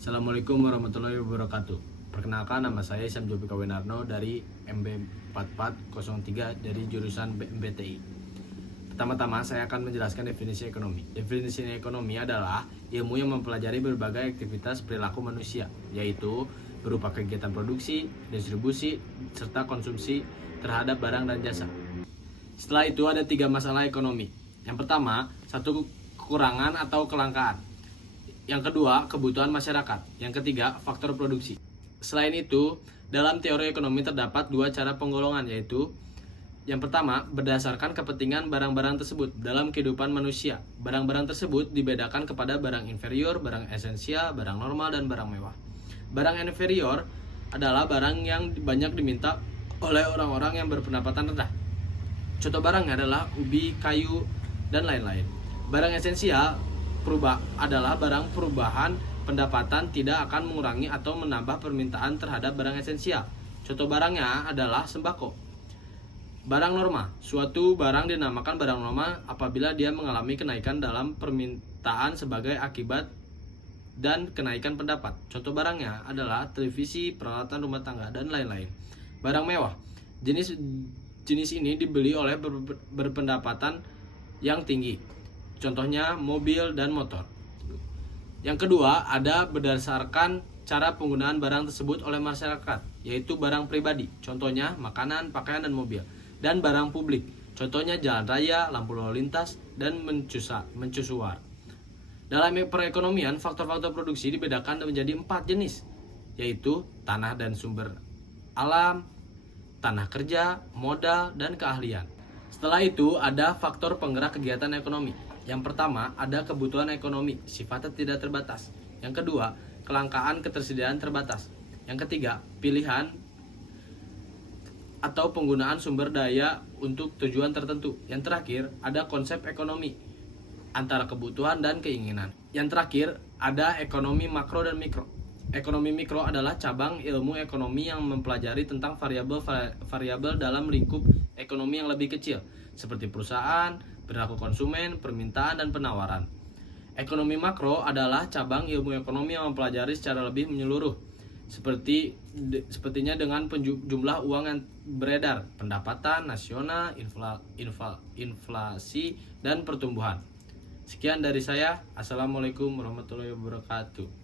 Assalamualaikum warahmatullahi wabarakatuh. Perkenalkan, nama saya Samjobi Kawenarno dari MB4403 dari jurusan MBTI. Pertama-tama saya akan menjelaskan definisi ekonomi. Definisi ekonomi adalah ilmu yang mempelajari berbagai aktivitas perilaku manusia, yaitu berupa kegiatan produksi, distribusi, serta konsumsi terhadap barang dan jasa. Setelah itu ada 3 masalah ekonomi. Yang pertama, satu kekurangan atau kelangkaan. Yang kedua, kebutuhan masyarakat. Yang ketiga, faktor produksi. Selain itu, dalam teori ekonomi terdapat 2 cara penggolongan, yaitu yang pertama, berdasarkan kepentingan barang-barang tersebut dalam kehidupan manusia. Barang-barang tersebut dibedakan kepada barang inferior, barang esensial, barang normal, dan barang mewah. Barang inferior adalah barang yang banyak diminta oleh orang-orang yang berpendapatan rendah. Contoh barangnya adalah ubi, kayu, dan lain-lain. Barang esensial adalah barang perubahan pendapatan tidak akan mengurangi atau menambah permintaan terhadap barang esensial. Contoh barangnya adalah sembako. Barang normal, suatu barang dinamakan barang normal apabila dia mengalami kenaikan dalam permintaan sebagai akibat dan kenaikan pendapat. Contoh barangnya adalah televisi, peralatan rumah tangga, dan lain-lain. Barang mewah, jenis ini dibeli oleh berpendapatan yang tinggi. Contohnya mobil dan motor. Yang kedua, ada berdasarkan cara penggunaan barang tersebut oleh masyarakat, yaitu barang pribadi. Contohnya makanan, pakaian, dan mobil. Dan barang publik. Contohnya jalan raya, lampu lalu lintas, dan mercusuar. Dalam perekonomian, faktor-faktor produksi dibedakan menjadi 4 jenis, yaitu tanah dan sumber alam, tanah kerja, modal, dan keahlian. Setelah itu ada faktor penggerak kegiatan ekonomi. Yang pertama, ada kebutuhan ekonomi, sifatnya tidak terbatas. Yang kedua, kelangkaan ketersediaan terbatas. Yang ketiga, pilihan atau penggunaan sumber daya untuk tujuan tertentu. Yang terakhir, ada konsep ekonomi antara kebutuhan dan keinginan. Yang terakhir, ada ekonomi makro dan mikro. Ekonomi mikro adalah cabang ilmu ekonomi yang mempelajari tentang variabel dalam lingkup ekonomi yang lebih kecil, seperti perusahaan, perilaku konsumen, permintaan, dan penawaran. Ekonomi makro adalah cabang ilmu ekonomi yang mempelajari secara lebih menyeluruh, sepertinya dengan jumlah uang yang beredar, pendapatan nasional, inflasi, dan pertumbuhan. Sekian dari saya. Assalamualaikum warahmatullahi wabarakatuh.